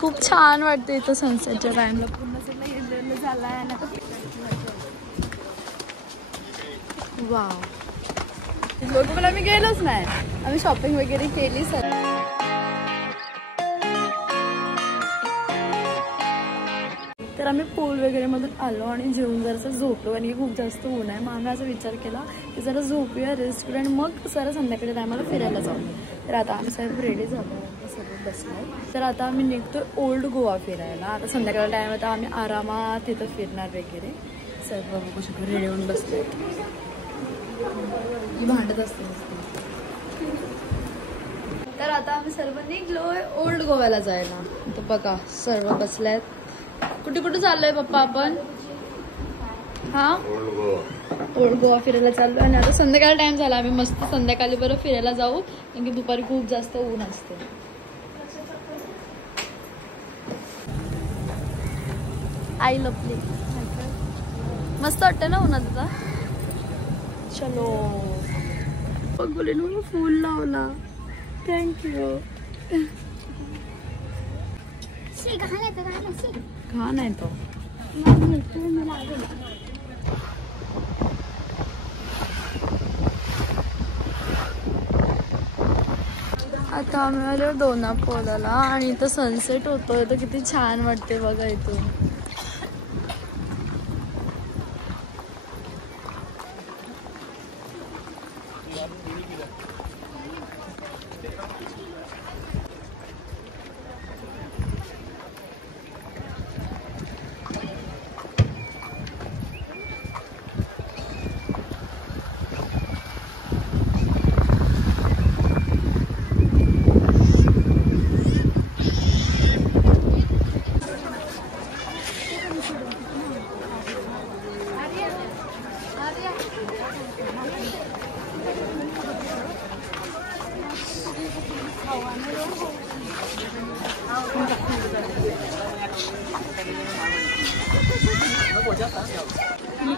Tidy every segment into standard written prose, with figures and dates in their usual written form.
खूप छान वाटते इथं सनसेटच्या टाइमला. पूर्ण सगळं येल्लो झालाय आणि आता वाव. लोक पण आम्ही गेलोच नाही, आम्ही शॉपिंग वगैरे केली सर. तर आम्ही पूल वगैरे मधून आलो आणि जेवून जरासं झोपलो आणि खूप जास्त ऊन आहे. मग आम्ही असा विचार केला की जरा झोपूया, रेस्ट करूया आणि मग जरा संध्याकाळी टायमाला फिरायला जाऊ. तर आता आम्ही सर्व रेडी झालो, सगळं बसलो. तर आता आम्ही निघतो ओल्ड गोवा फिरायला. आता संध्याकाळी टाइम आता आम्ही आरामात तिथं फिरणार वगैरे. सर्व बघू शकतो रेडी होऊन बसले. ही भांडत असते. तर आता आम्ही सर्व निघलोय ओल्ड गोव्याला जायला. तर बघा सर्व बसल्यात. कुठे कुठे चाललोय पप्पा आपण? हा, ओल्ड गोवा फिरायला चाललोय. आणि आता संध्याकाळी टाइम झाला, आम्ही मस्त संध्याकाळी बरं फिरायला जाऊ, कारण की दुपारी खूप जास्त ऊन असते. आई लपली. मस्त वाटतं ना उन्हात आता. चलो बघले ना फूल लावला. थँक्यू. घाण आहे तो. आता आम्ही आलो दोनापोलाला आणि इथं सनसेट होतोय. तर किती छान वाटते बघा इथून.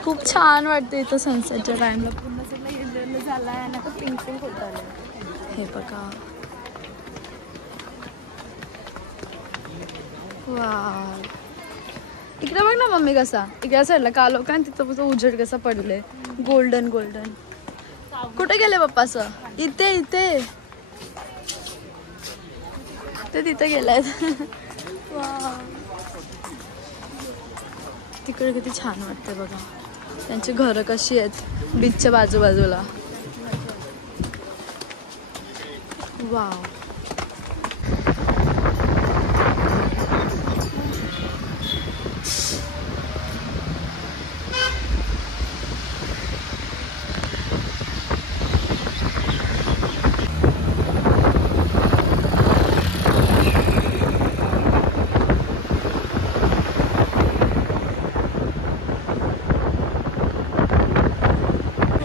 खूप छान वाटते इथं सनसेटच्या टाइमला. पूर्ण सगळं येल्लो झालाय आणि आता पिंक पिंक होत आलंय. हे बघा. वाव. इकडे बघ ना मम्मी कसा इकडे साईडला कालो का तिथं कसं उजेड कसा पडले. Golden golden. कुठे गेले पप्पा? असं इथे इथे ते तिथे गेलायत. तिकडे किती छान वाटते बघा. त्यांची घरं कशी आहेत बीचच्या बाजूबाजूला. वाव.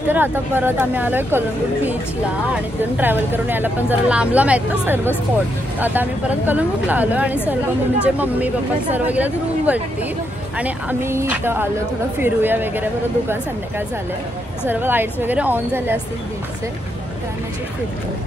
तर आता परत आम्ही आलोय कलंगूट बीचला आणि तिथून ट्रॅव्हल करून यायला पण जरा लांब लांब आहेत ना सर्व स्पॉट. तर आता आम्ही परत कलंगूटला आलो आणि सर्व म्हणजे मम्मी पप्पा सर्व गेल्यात रूमवरती आणि आम्ही इथं आलो थोडं फिरूया वगैरे. परत दुकान संध्याकाळ झाले, सर्व लाईट्स वगैरे ऑन झाले असतील बीचचे, त्यामुळे फिरतो.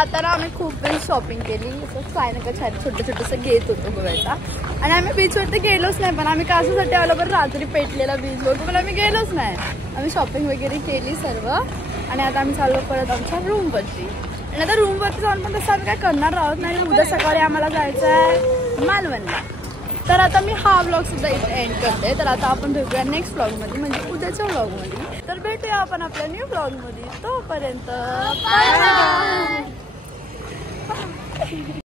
आता ना आम्ही खूप वेळ शॉपिंग केली. काय ना काय छान छोटं छोटंसं घेत होतो बघायचा. आणि आम्ही बीचवरती गेलोच नाही, पण आम्ही कशासाठी आलो बरं रात्री पेटलेला बीच लोक, पण आम्ही गेलोच नाही. आम्ही शॉपिंग वगैरे केली सर्व आणि आता आम्ही चाललो परत आमच्या रूमवरती. आणि आता रूमवरती जाऊन पण तसं आम्ही काय करणार आहोत नाही. उद्या सकाळी आम्हाला जायचं आहे मालवणला. तर आता मी हा व्लॉग सुद्धा इथे एंड करते. तर आता आपण भेटूया नेक्स्ट व्लॉगमध्ये, म्हणजे उद्याच्या व्लॉगमध्ये. तर भेटूया आपण आपल्या न्यू व्लॉगमध्ये. तोपर्यंत बाय बाय.